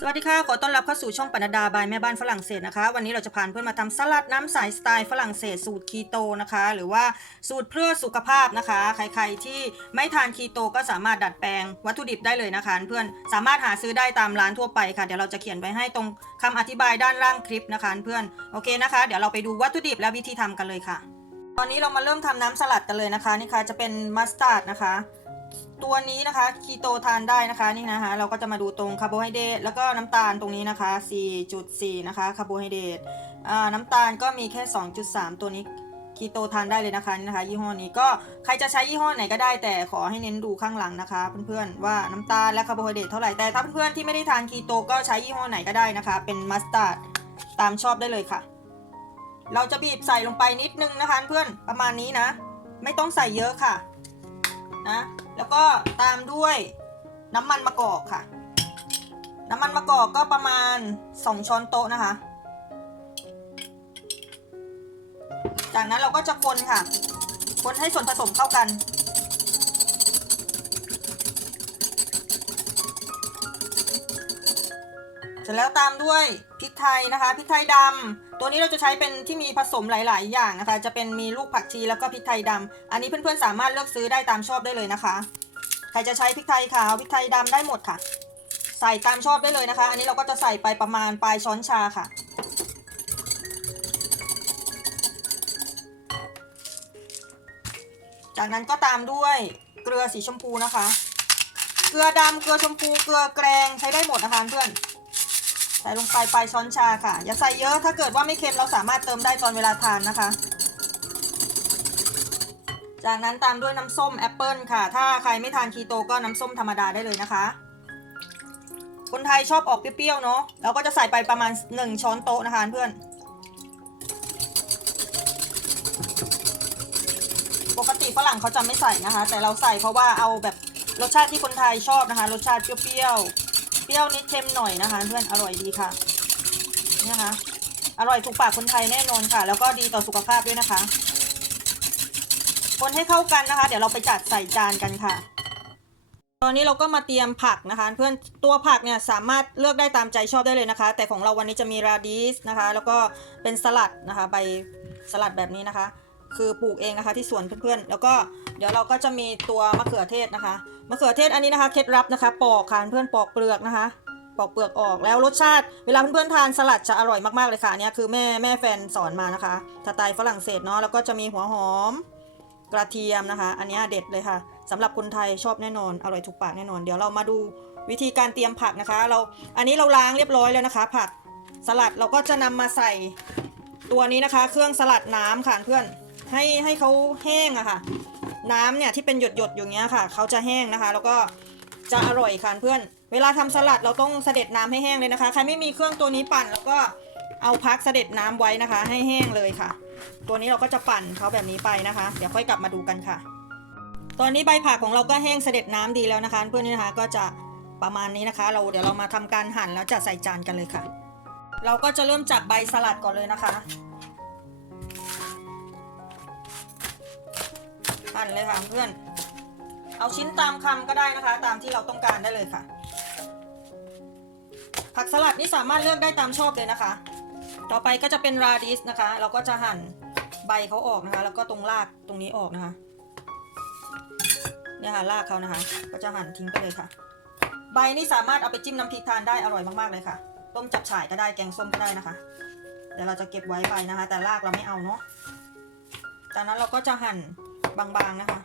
สวัสดีค่ะ ขอต้อนรับเข้าสู่ช่องปนัดดาบายแม่บ้านฝรั่งเศสนะคะ วันนี้เราจะพาเพื่อนมาทำสลัดน้ำใสสไตล์ฝรั่งเศสสูตรคีโตนะคะ หรือว่าสูตรเพื่อสุขภาพนะคะ ใครๆที่ไม่ทานคีโตก็สามารถดัดแปลงวัตถุดิบได้เลยนะคะ เพื่อนสามารถหาซื้อได้ตามร้านทั่วไปค่ะ เดี๋ยวเราจะเขียนไว้ให้ตรงคำอธิบายด้านล่างคลิปนะคะ เพื่อนโอเคนะคะ เดี๋ยวเราไปดูวัตถุดิบและวิธีทำกันเลยค่ะ ตอนนี้เรามาเริ่มทำน้ำสลัดกันเลยนะคะนี่ค่ะจะเป็นมัสตาร์ดนะคะ ตัวนี้นะคะคีโตทานได้นะคะนี่นะคะ เราก็จะมาดูตรงคาร์โบไฮเดรตแล้วก็น้ำตาลตรงนี้นะคะ 4.4 นะคะคาร์โบไฮเดรตน้ำตาลก็มีแค่ 2.3 ตัวนี้คีโตทานได้เลยนะคะนี่นะคะ ยี่ห้อนี้ก็ใครจะใช้ยี่ห้อไหนก็ได้แต่ขอให้เน้นดูข้างหลังนะคะ เพื่อนๆว่าน้ำตาลและคาร์โบไฮเดรตเท่าไหร่แต่ถ้าเพื่อนๆที่ไม่ได้ทานคีโตก็ใช้ยี่ห้อไหนก็ได้นะคะ เป็นมัสตาร์ดตามชอบได้เลยค่ะ เราจะบีบใส่ลงไปนิดนึงนะคะ เพื่อนประมาณนี้นะ ไม่ต้องใส่เยอะค่ะ นะ แล้วก็ตามด้วยน้ำมันมะกอกค่ะ น้ำมันมะกอกก็ประมาณ 2 ช้อนโต๊ะนะคะ จากนั้นเราก็จะคนค่ะ คนให้ส่วนผสมเข้ากัน เสร็จแล้วตามด้วยพริกไทยนะคะพริกไทยดำตัวนี้เราจะใช้เป็นที่มีผสมหลาย ๆ อย่างนะคะ จะเป็นมีลูกผักชีแล้วก็พริกไทยดำอันนี้เพื่อน ๆ สามารถเลือกซื้อได้ตามชอบได้เลยนะคะ ใครจะใช้พริกไทยขาวพริกไทยดำได้หมดค่ะ ใส่ตามชอบได้เลยนะคะ อันนี้เราก็จะใส่ไปประมาณปลายช้อนชาค่ะ จากนั้นก็ตามด้วยเกลือสีชมพูนะคะ เกลือดำเกลือชมพู เกลือแกรงใช้ได้หมดนะคะเพื่อน ส่ลงไปปลายช้อนชาค่ะ อย่าใส่เยอะถ้าเกิดว่าไม่เค็มเราสามารถเติมได้ตอนเวลาทานนะคะ จากนั้นตามด้วยน้ำส้มแอปเปิลค่ะ ถ้าใครไม่ทานคีโตก็น้ำส้มธรรมดาได้เลยนะคะ คนไทยชอบออกเปรี้ยวๆเนาะเราก็จะใส่ไปประมาณ 1 ช้อนโต๊ะนะคะเพื่อน ปกติฝรั่งเขาจะไม่ใส่นะคะ แต่เราใส่เพราะว่าเอาแบบรสชาติที่คนไทยชอบนะคะ รสชาติเปรี้ยวๆ เปรี้ยวนิดเค็มหน่อยนะคะ เพื่อนอร่อยดีค่ะนี่นะคะ อร่อยถูกปากคนไทยแน่นอนค่ะ แล้วก็ดีต่อสุขภาพด้วยนะคะ คนให้เข้ากันนะคะ เดี๋ยวเราไปจัดใส่จานกันค่ะ ตอนนี้เราก็มาเตรียมผักนะคะ เพื่อนตัวผักเนี่ยสามารถเลือกได้ตามใจชอบได้เลยนะคะ แต่ของเราวันนี้จะมีราดิสนะคะ แล้วก็เป็นสลัดนะคะ ใบสลัดแบบนี้นะคะ คือปลูกเองนะคะที่สวนเพื่อนๆ แล้วก็เดี๋ยวเราก็จะมีตัวมะเขือเทศนะคะ มะเขือเทศอันนี้นะคะเคล็ดลับนะคะ ปอกค่ะเพื่อนปอกเปลือกนะคะ ปอกเปลือกออกแล้วรสชาติ เวลาเพื่อนๆทานสลัดจะอร่อยมากๆเลยค่ะเนี่ยคือแม่แม่แฟนสอนมานะคะสไตล์ฝรั่งเศสเนาะแล้วก็จะมีหัวหอมกระเทียมนะคะ อันนี้เด็ดเลยค่ะสำหรับคนไทยชอบแน่นอนอร่อยถูกปากแน่นอน เดี๋ยวเรามาดูวิธีการเตรียมผักนะคะ เราอันนี้เราล้างเรียบร้อยแล้วนะคะ ผักสลัดเราก็จะนำมาใส่ตัวนี้นะคะ เครื่องสลัดน้ำค่ะเพื่อน ให้ให้เขาแห้งอะค่ะ น้ำเนี่ยที่เป็นหยดหยดอย่างเงี้ยค่ะเขาจะแห้งนะคะ แล้วก็จะอร่อยค่ะเพื่อน เวลาทำสลัดเราต้องเสด็จน้ำให้แห้งเลยนะคะ ใครไม่มีเครื่องตัวนี้ปั่นแล้วก็เอาพักเสด็จน้ำไว้นะคะ ให้แห้งเลยค่ะ ตัวนี้เราก็จะปั่นเขาแบบนี้ไปนะคะ เดี๋ยวค่อยกลับมาดูกันค่ะ ตอนนี้ใบผักของเราก็แห้งเสด็จน้ำดีแล้วนะคะ เพื่อนนี่นะคะก็จะประมาณนี้นะคะ เราเดี๋ยวเรามาทำการหั่นแล้วจัดใส่จานกันเลยค่ะ เราก็จะเริ่มจากใบสลัดก่อนเลยนะคะ หั่นเลยค่ะเพื่อน เอาชิ้นตามคำก็ได้นะคะ ตามที่เราต้องการได้เลยค่ะ ผักสลัดนี่สามารถเลือกได้ตามชอบเลยนะคะ ต่อไปก็จะเป็นราดิสนะคะ เราก็จะหั่นใบเขาออกนะคะ แล้วก็ตรงรากตรงนี้ออกนะคะ เนี่ยค่ะรากเขานะคะ ก็จะหั่นทิ้งไปเลยค่ะ ใบนี่สามารถเอาไปจิ้มน้ำพริกทานได้อร่อยมากๆเลยค่ะต้มจับฉ่ายก็ได้แกงส้มก็ได้นะคะเดี๋ยวเราจะเก็บไว้ไปนะคะ แต่รากเราไม่เอาเนาะจากนั้นเราก็จะหั่น บางๆนะคะ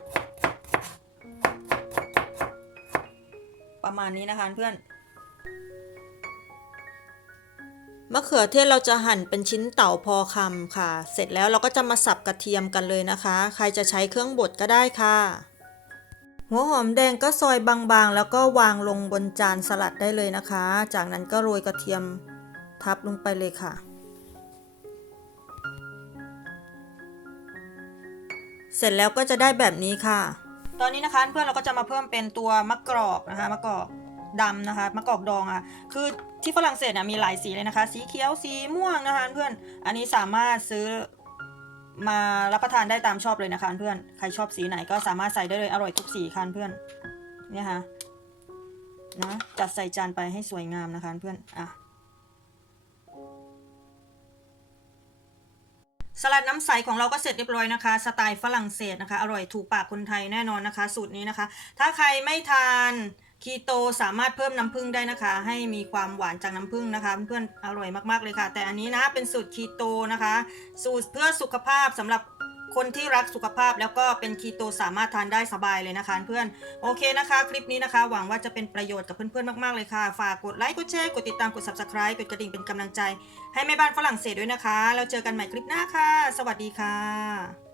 ประมาณนี้นะคะเพื่อนมะเขือเทศเราจะหั่นเป็นชิ้นเต่าพอคำค่ะ เสร็จแล้วเราก็จะมาสับกระเทียมกันเลยนะคะ ใครจะใช้เครื่องบดก็ได้ค่ะ หัวหอมแดงก็ซอยบางๆ แล้วก็วางลงบนจานสลัดได้เลยนะคะ จากนั้นก็โรยกระเทียมทับลงไปเลยค่ะ เสร็จแล้วก็จะได้แบบนี้ค่ะ ตอนนี้นะคะเพื่อนเราก็จะมาเพิ่มเป็นตัวมะกรอกนะคะมะกรอกดำนะคะมะกอกดองอะคือที่ฝรั่งเศสเนี่ยมีหลายสีเลยนะคะ สีเขียวสีม่วงนะคะเพื่อนอันนี้สามารถซื้อมารับประทานได้ตามชอบเลยนะคะเพื่อนใครชอบสีไหนก็สามารถใส่ได้เลยอร่อยทุกสีค่ะเพื่อนเนี่ยค่ะนะจัดใส่จานไปให้สวยงามนะคะเพื่อนอะ สลัดน้ำใสของเราก็เสร็จเรียบร้อยนะคะ สไตล์ฝรั่งเศสนะคะ อร่อยถูกปากคนไทยแน่นอนนะคะ สูตรนี้นะคะ ถ้าใครไม่ทานคีโตสามารถเพิ่มน้ำผึ้งได้นะคะ ให้มีความหวานจากน้ำผึ้งนะคะเพื่อนๆอร่อยมากๆเลยค่ะ แต่อันนี้นะเป็นสูตรคีโตนะคะ สูตรเพื่อสุขภาพสำหรับ คนที่รักสุขภาพแล้วก็เป็นคีโตสามารถทานได้สบายเลยนะคะเพื่อนโอเคนะคะ คลิปนี้นะคะ หวังว่าจะเป็นประโยชน์กับเพื่อนๆมากๆเลยค่ะ ฝากกดไลค์กดแชร์กดติดตามกด subscribe กดกระดิ่งเป็นกำลังใจ ให้แม่บ้านฝรั่งเศสด้วยนะคะ แล้วเจอกันใหม่คลิปหน้าค่ะ สวัสดีค่ะ